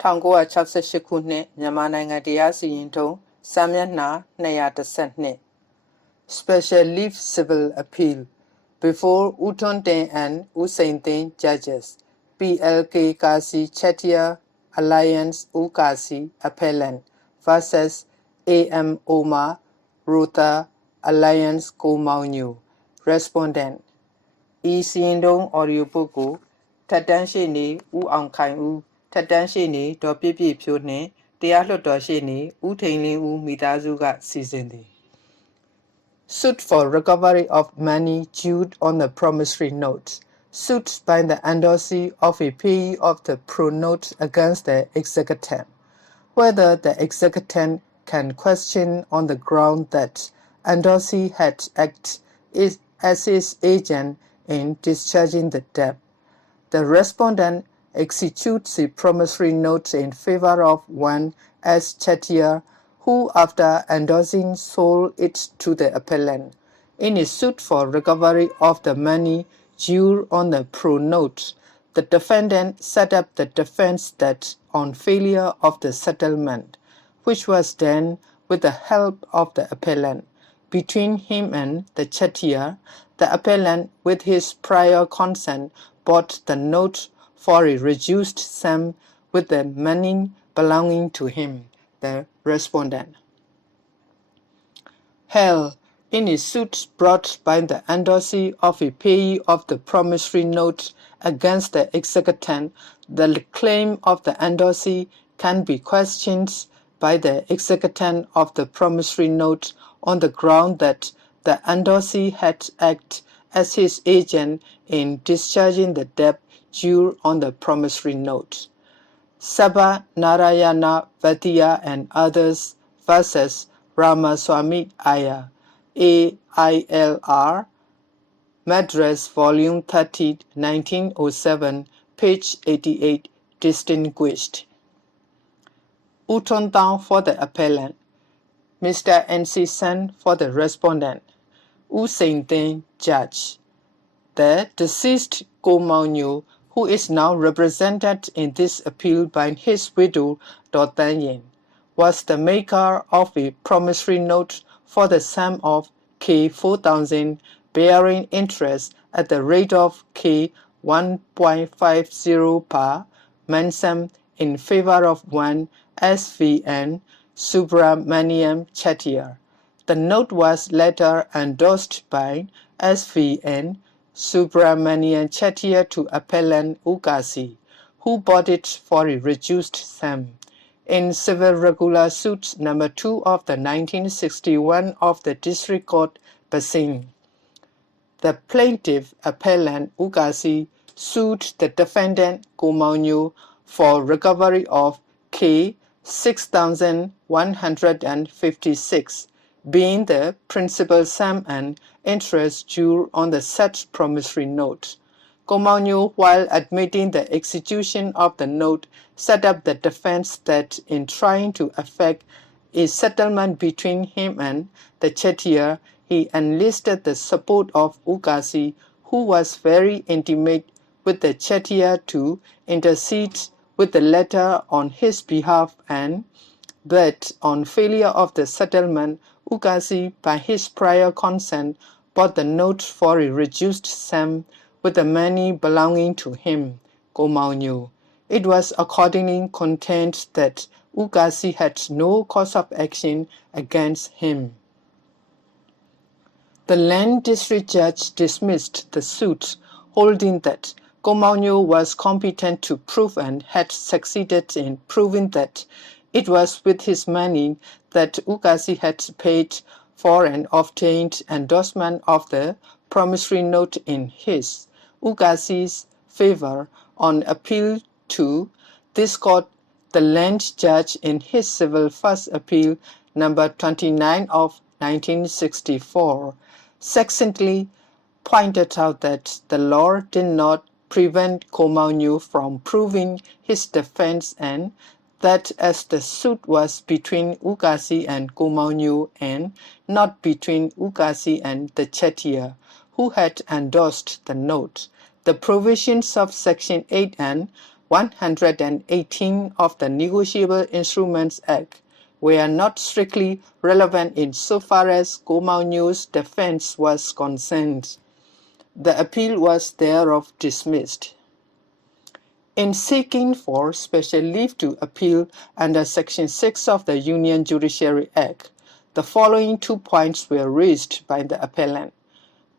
1968 ခုနှစ်မြန်မာနိုင်ငံတရားစီရင်ထုံးစာမျက်နှာ212 Special Leave Civil Appeal before Utonten and Usainten Judges PLK Kasi CHETTYAR Alliance Ukasi Appellant versus OMER ROWTHER Alliance Ko-Maung-Nyu Respondent ဤစီရင်ထုံး audio book ကိုထက်တန်းရှေ့နေဦးအောင်ခိုင်ဦးထက်တန်းရှေ့နေဒေါ်ပြည့်ပြည့်ဖြိုးနှင့်တရားလွှတ်တော်ရှေ့နေဦးထိန်လင်းဦးမိသားစုကစီစဉ်သည် Suit for recovery of money due on the promissory note. Suit by the endorsee of a payee of the pro-note against the executant. Whether the executant can question on the ground that endorsee had acted as his agent in discharging the debt. The respondent executes the promissory note in favor of one as CHETTYAR, who after endorsing sold it to the appellant. In a suit for recovery of the money due on the pro-note, the defendant set up the defense that on failure of the settlement, which was done with the help of the appellant, between him and the CHETTYAR, the appellant, with his prior consent, bought the note for a reduced sum with the money belonging to him, the respondent. Held in a suit brought by the endorsee of a payee of the promissory note against the executant, the claim of the endorsee can be questioned by the executant of the promissory note on the ground that the endorsee had acted as his agent in discharging the debt due on the promissory note. Sabha Narayana Vatia and others versus Ramaswamy Iyer, AILR, Madras Volume 30, 1907, page 88, distinguished. Utontan for the appellant, Mr. N.C. Sen for the respondent, Usainten judge. The deceased Ko-Maung-Nyu, who is now represented in this appeal by his widow, Tan Yin, was the maker of a promissory note for the sum of K4,000 bearing interest at the rate of K 1.50 per mensem in favor of one SVN Subramaniam CHETTYAR. The note was later endorsed by SVN Subramaniam CHETTYAR to appellant Ukasi, who bought it for a reduced sum. In Civil Regular Suit number 2 of the 1961 of the District Court, Basing, the plaintiff appellant Ukasi sued the defendant Ko-Maung-Nyu for recovery of K 6,156, being the principal sum and interest due on the said promissory note. Ko-Maung-Nyu, while admitting the execution of the note, set up the defense that in trying to effect a settlement between him and the CHETTYAR, he enlisted the support of Ukasi, who was very intimate with the CHETTYAR, to intercede with the latter on his behalf, and that on failure of the settlement, Ukasi, by his prior consent, bought the note for a reduced sum with the money belonging to him, Ko-Maung-Nyu. It was accordingly contended that Ukasi had no cause of action against him. The Land District Judge dismissed the suit, holding that Ko-Maung-Nyu was competent to prove and had succeeded in proving that it was with his money that Ukasi had paid for and obtained endorsement of the promissory note in his, Ukasi's, favor. On appeal to this court, the land judge in his civil first appeal number 29 of 1964 succinctly pointed out that the law did not prevent Ko-Maung-Nyu from proving his defense, and that as the suit was between Ukasi and Ko-Maung-Nyu and not between Ukasi and the CHETTYAR, who had endorsed the note, the provisions of Section 8 and 118 of the Negotiable Instruments Act were not strictly relevant insofar as Koh Mau Nyu's defense was concerned. The appeal was thereof dismissed. In seeking for special leave to appeal under Section 6 of the Union Judiciary Act, the following 2 points were raised by the appellant.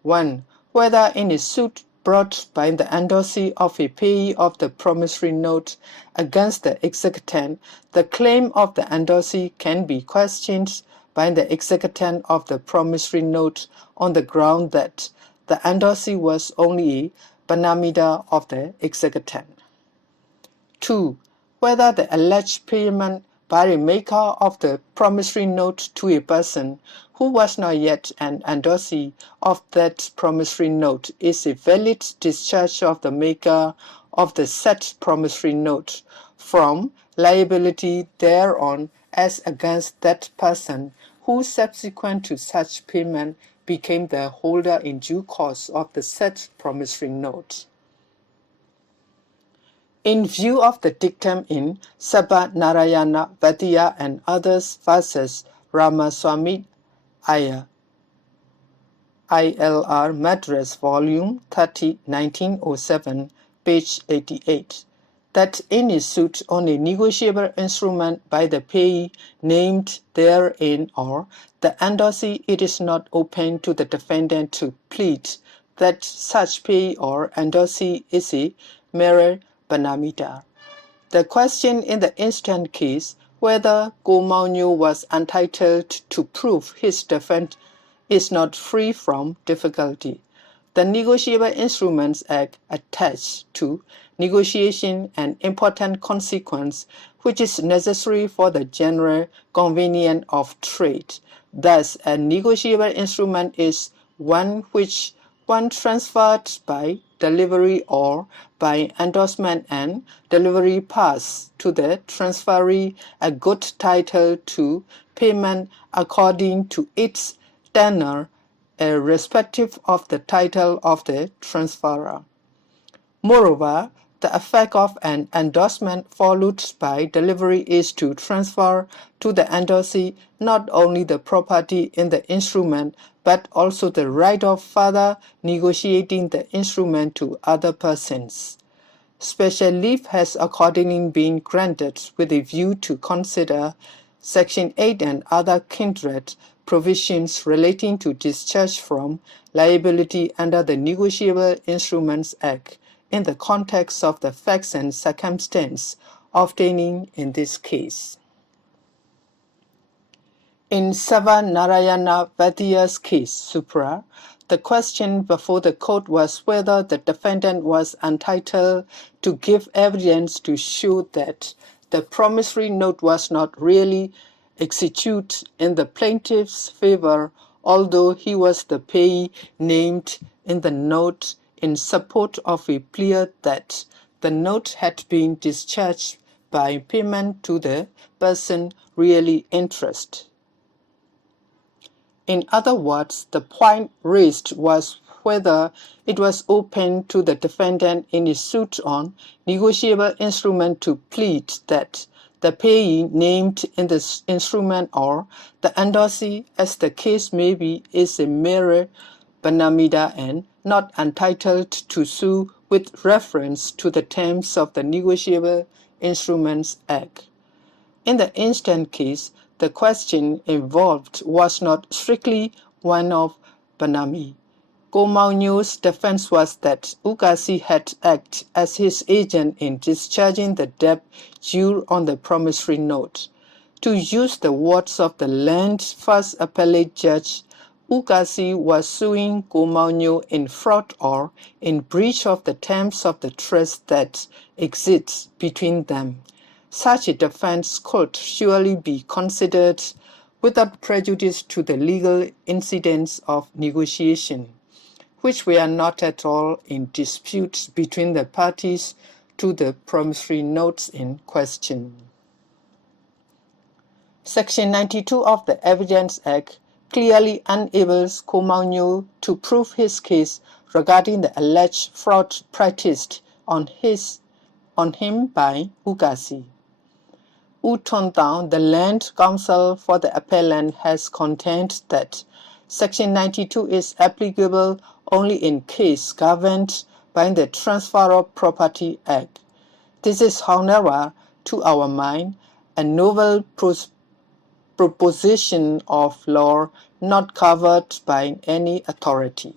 1. Whether in a suit brought by the endorsee of a payee of the promissory note against the executant, the claim of the endorsee can be questioned by the executant of the promissory note on the ground that the endorsee was only a Panamida of the executant. 2. Whether the alleged payment by a maker of the promissory note to a person who was not yet an endorsee of that promissory note is a valid discharge of the maker of the said promissory note from liability thereon as against that person who subsequent to such payment became the holder in due course of the said promissory note. In view of the dictum in Sabha Narayana Vaidya and others versus Ramaswamy Iyer, ILR Madras Volume 30, 1907, page 88, that in a suit on a negotiable instrument by the payee named therein or the endorsee, it is not open to the defendant to plead that such payee or endorsee is a mere Panamida. The question in the instant case, whether Koh Mau Nyu was entitled to prove his defense, is not free from difficulty. The Negotiable Instruments Act attaches to negotiation an important consequence which is necessary for the general convenience of trade. Thus, a negotiable instrument is one which one transferred by delivery or by endorsement and delivery pass to the transferee a good title to payment according to its tenor, irrespective of the title of the transferor. Moreover, the effect of an endorsement followed by delivery is to transfer to the endorsee not only the property in the instrument, but also the right of further negotiating the instrument to other persons. Special leave has accordingly been granted with a view to consider Section 8 and other kindred provisions relating to discharge from liability under the Negotiable Instruments Act in the context of the facts and circumstances obtaining in this case. In Sabha Narayana Vaidya's case, supra, the question before the court was whether the defendant was entitled to give evidence to show that the promissory note was not really executed in the plaintiff's favor, although he was the payee named in the note in support of a plea that the note had been discharged by payment to the person really interested. In other words, the point raised was whether it was open to the defendant in a suit on negotiable instrument to plead that the payee named in the instrument or the endorsee, as the case may be, is a mere Panamida and not entitled to sue with reference to the terms of the Negotiable Instruments Act. In the instant case, the question involved was not strictly one of Panami. Koh Mau Nyu's defense was that Ukasi had acted as his agent in discharging the debt due on the promissory note. To use the words of the land's first appellate judge, Ukasi was suing Koh Mau Nyu in fraud or in breach of the terms of the trust that exists between them. Such a defense could surely be considered without prejudice to the legal incidents of negotiation, which were not at all in dispute between the parties to the promissory notes in question. Section 92 of the Evidence Act clearly enables Koh Mau Nyu to prove his case regarding the alleged fraud practiced on his on him by Ukasi. U-Tontao, the Land Council for the appellant, has contended that Section 92 is applicable only in case governed by the Transfer of Property Act. This is, however, to our mind, a novel proposition of law not covered by any authority.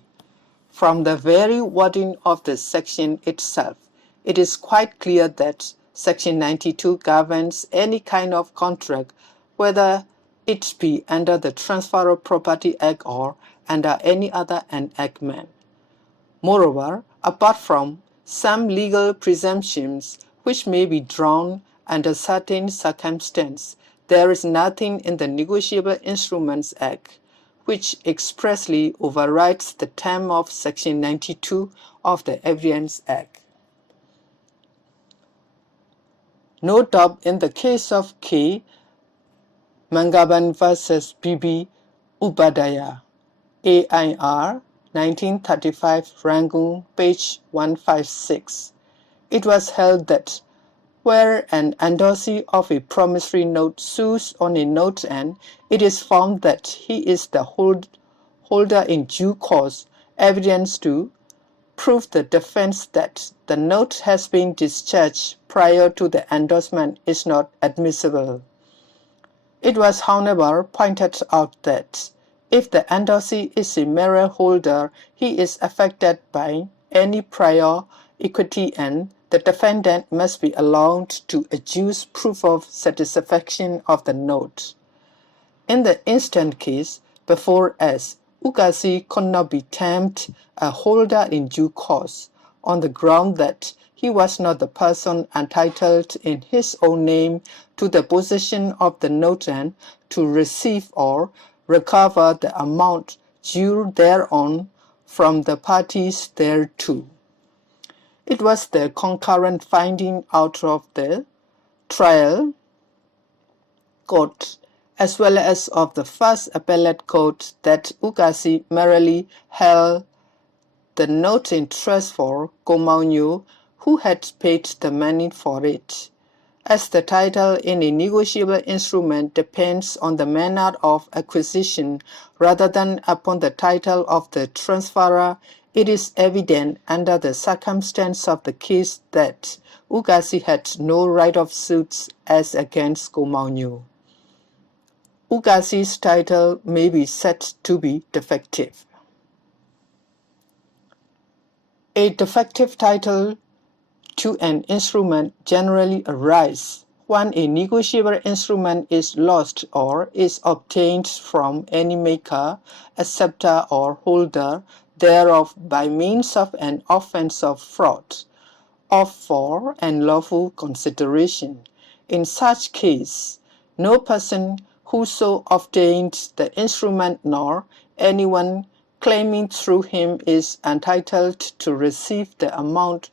From the very wording of the section itself, it is quite clear that Section 92 governs any kind of contract, whether it be under the Transfer of Property Act or under any other enactment. Moreover, apart from some legal presumptions which may be drawn under certain circumstances, there is nothing in the Negotiable Instruments Act which expressly overrides the term of Section 92 of the Evidence Act. No doubt in the case of K. Mangaban versus B.B. Upadhyaya, AIR, 1935, Rangoon, page 156, it was held that where an endorsee of a promissory note sues on a note and it is found that he is the holder in due course, evidence to prove the defense that the note has been discharged prior to the endorsement is not admissible. It was, however, pointed out that if the endorsee is a mere holder, he is affected by any prior equity and the defendant must be allowed to adduce proof of satisfaction of the note. In the instant case before us, Ukasi could not be termed a holder in due course on the ground that he was not the person entitled in his own name to the possession of the note and to receive or recover the amount due thereon from the parties thereto. It was the concurrent finding out of the trial court as well as of the first appellate court that Ukasi merely held the note in trust for Komaunyo, who had paid the money for it. As the title in a negotiable instrument depends on the manner of acquisition rather than upon the title of the transferor, it is evident under the circumstance of the case that Ukasi had no right of suit as against Komaunyo. Ukasi's title may be said to be defective. A defective title to an instrument generally arises when a negotiable instrument is lost or is obtained from any maker, acceptor, or holder thereof by means of an offense of fraud, or for unlawful consideration. In such case, no person who so obtained the instrument nor anyone claiming through him is entitled to receive the amount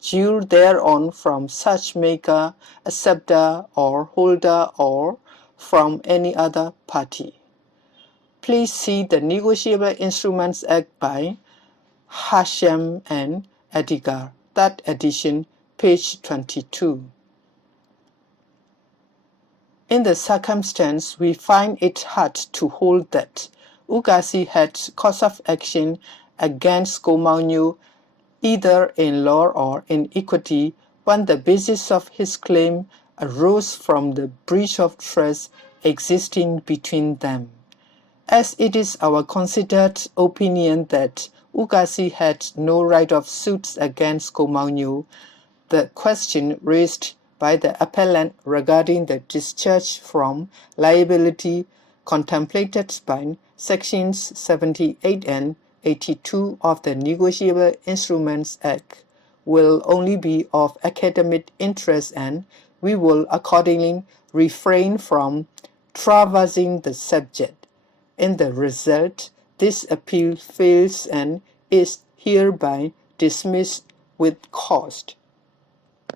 due thereon from such maker, acceptor, or holder, or from any other party. Please see the Negotiable Instruments Act by Hashem and Edgar, that edition, page 22. In the circumstance, we find it hard to hold that Ukasi had cause of action against Komaunyo either in law or in equity when the basis of his claim arose from the breach of trust existing between them. As it is our considered opinion that Ukasi had no right of suit against Komaunyo, the question raised by the appellant regarding the discharge from liability contemplated by sections 78 and 82 of the Negotiable Instruments Act will only be of academic interest, and we will accordingly refrain from traversing the subject. In the result, this appeal fails and is hereby dismissed with cost.